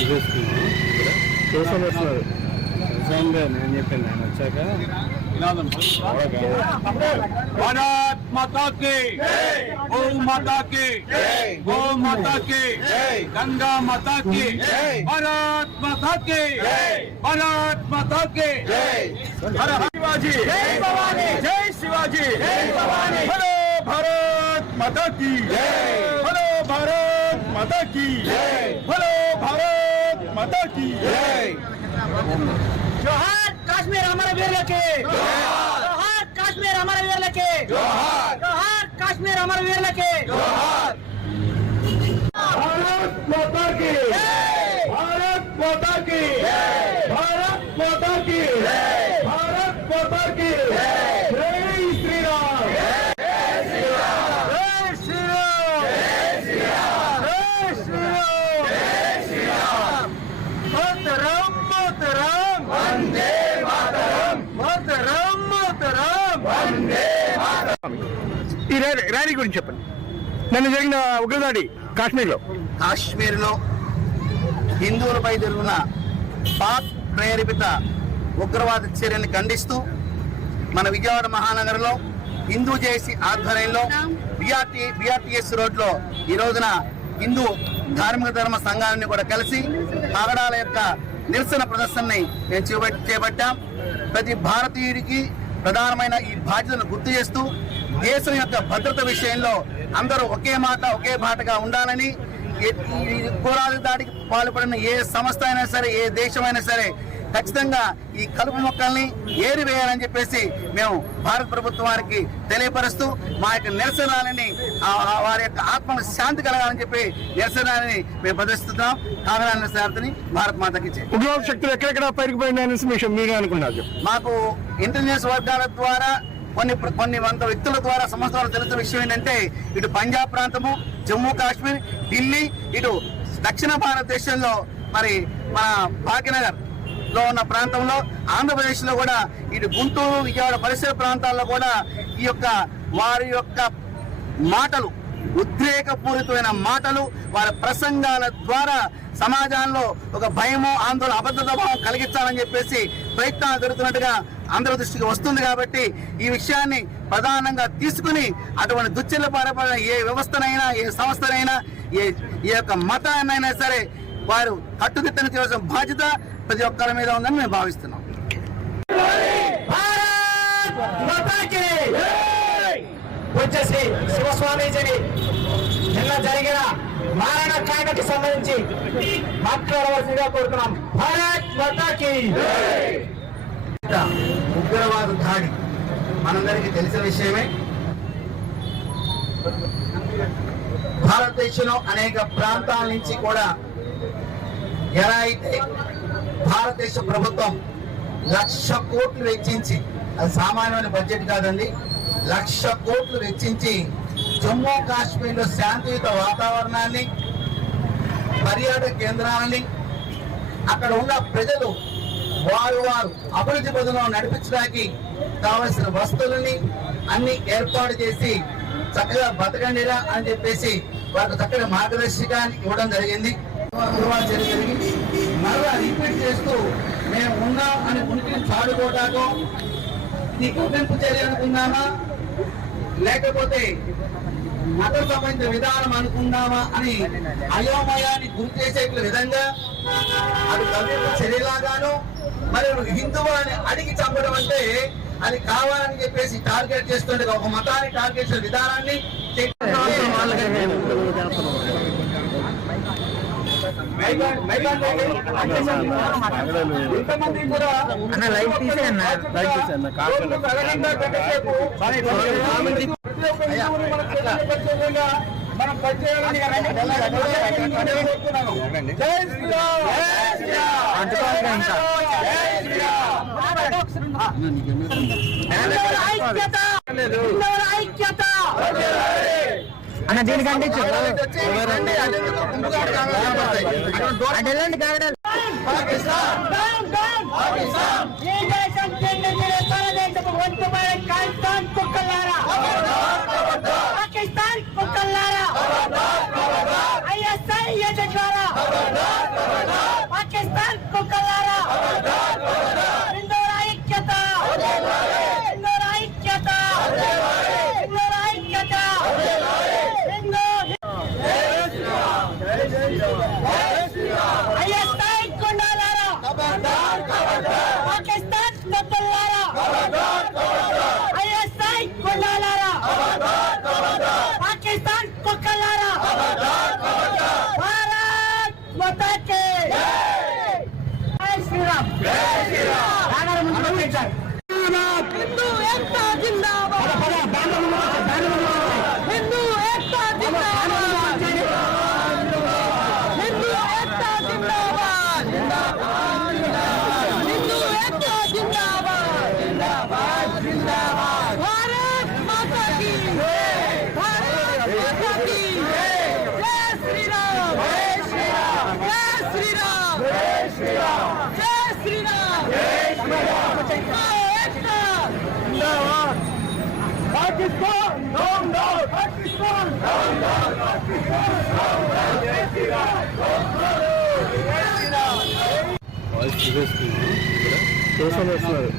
Tuition వస్తున్నారు tuition నేను చెప్పాను ఆయన వచ్చాక భారత్ మాతా కి గో మాతా కి గో మాతా కి గంగా మాతా కి భారత్ మాతా కి భారత్ మాతా కి హర శివాజీ జై భవానీ జై శివాజీ జై భవానీ హలో భారత్ మాతా కి హలో భారత్ మాతా కి జై जोहार काश्मीर हमारे वीर लके जोहार। काश्मीर हमारे वीर लके जोहार। काश्मीर हमारे वीर लके भारत माता की। भारत माता की। भारत माता की। भारत माता की। ఈ ర్యాలీ ర్యాలీ గురించి చెప్పండి. నిన్న జరిగిన ఉగ్రదాడి కాశ్మీర్లో. కాశ్మీర్లో హిందువులపై జరుగుతున్న పాక్ ప్రేరేపిత ఉగ్రవాద చర్యని ఖండిస్తూ మన విజయవాడ మహానగరంలో హిందూ జేసీ ఆధ్వర్యంలో బిఆర్టీ బిఆర్టీఎస్ రోడ్లో ఈ రోజున హిందూ ధార్మిక ధర్మ సంఘాన్ని కూడా కలిసి పగడాల యొక్క నిరసన ప్రదర్శనని మేము చేపట్టాం. ప్రతి భారతీయుడికి ప్రధానమైన ఈ బాధ్యతను గుర్తు చేస్తూ దేశం యొక్క భద్రత విషయంలో అందరూ ఒకే మాట ఒకే బాటగా ఉండాలని ఈ పోరాట దాడికి పాల్పడిన ఏ సంస్థ అయినా సరే ఏ దేశమైనా సరే ఖచ్చితంగా ఈ కలుపు మొక్కల్ని ఏరివేయాలని చెప్పేసి మేము భారత ప్రభుత్వం వారికి తెలియపరుస్తూ మా యొక్క నిరసనాలని వారి యొక్క ఆత్మకు శాంతి కలగాలని చెప్పి నిరసనని మేము ప్రదర్శిస్తున్నాం కాంగ్రెస్ నిరసనని భారత్ మాతకి. ఉగ్రవాద శక్తులు ఎక్కడెక్కడ పెరిగిపోయినాయనేసి మీకు మీరు అనుకున్నారు మాకు ఇంటెలిజెన్స్ వర్గాల ద్వారా కొన్ని కొన్ని వంద వ్యక్తుల ద్వారా సంవత్సరాలు తెలిసిన విషయం ఏంటంటే ఇటు పంజాబ్ ప్రాంతము జమ్మూ కాశ్మీర్ ఢిల్లీ ఇటు దక్షిణ భారతదేశంలో మరి మన భాగ్యనగర్లో ఉన్న ప్రాంతంలో ఆంధ్రప్రదేశ్లో కూడా ఇటు గుంటూరు విజయవాడ పరిసర ప్రాంతాల్లో కూడా ఈ యొక్క వారి యొక్క మాటలు ఉద్రేకపూరితమైన మాటలు వారి ప్రసంగాల ద్వారా సమాజంలో ఒక భయమో ఆందోళన అబద్ధత భావం కలిగించాలని చెప్పేసి ప్రయత్నాలు జరుగుతున్నట్టుగా అందరి దృష్టికి వస్తుంది కాబట్టి ఈ విషయాన్ని ప్రధానంగా తీసుకుని అటువంటి దుశ్చర్య పారపడిన ఏ వ్యవస్థనైనా ఏ సంస్థనైనా ఏ ఏ యొక్క మతాన్నైనా సరే వారు కట్టుదిట్టని చేయాల్సిన బాధ్యత ప్రతి ఒక్కరి మీద ఉందని మేము భావిస్తున్నాం. మాతాకి వచ్చేసి శివస్వామీజీని నిన్న జరిగిన మారణ కాండకి సంబంధించి మాట్లాడవలసిందిగా కోరుతున్నాం. భారత్ మాతాకి ఉగ్రవాద దాడి మనందరికీ తెలిసిన విషయమే. భారతదేశంలో అనేక ప్రాంతాల నుంచి కూడా ఎలా అయితే భారతదేశ ప్రభుత్వం లక్ష కోట్లు వెచ్చించి అది సామాన్యమైన బడ్జెట్ కాదండి లక్ష కోట్లు వెచ్చించి జమ్మూ కాశ్మీర్లో శాంతియుత వాతావరణాన్ని పర్యాటక కేంద్రాలని అక్కడ ఉన్న ప్రజలు వారు వారు అభివృద్ధి పదంలో నడిపించడానికి కావలసిన వస్తువులని అన్ని ఏర్పాటు చేసి చక్కగా బతకండిరా అని చెప్పేసి వారికి చక్కటి మార్గదర్శకాన్ని ఇవ్వడం జరిగింది. జరిగింది. మరలా రిపీట్ చేస్తూ మేము ఉన్నాం అని ఉనికిని చాడుకోవటాకో నీకు గుర్తింపు చేయాలనుకున్నామా? లేకపోతే మత సంబంధించిన విధానం అనుకుందామా అని అయోమయాన్ని గురి చేసే విధంగా అది కల్పించిన చర్యలాగాను మరి హిందువు అని అడిగి చంపడం అంటే అది కావాలని చెప్పేసి టార్గెట్ చేస్తుంటే ఒక మతాన్ని టార్గెట్ చేసే విధానాన్ని ఇంతమంది కూడా తీసే అన్న తీసే అన్న మనం పనిచేయాలని. జై శ్రీరామ్ ఐక్యత! ఐక్యత! అన్న దీనికంటే అటెళ్ళండి కాగడాలు పాకిస్తాన్. కుక్కల్లారా? పాకిస్తాన్ కుక్కల్లారా? ఐఎస్ఐ ఎదుగులారా పాకిస్తాన్ కుక్కల్లారా? চায় Pakistan! Down, down! Pakistan! Down, down! Pakistan! Down, down! Voice చూసేస్తుంది station వస్తున్నారు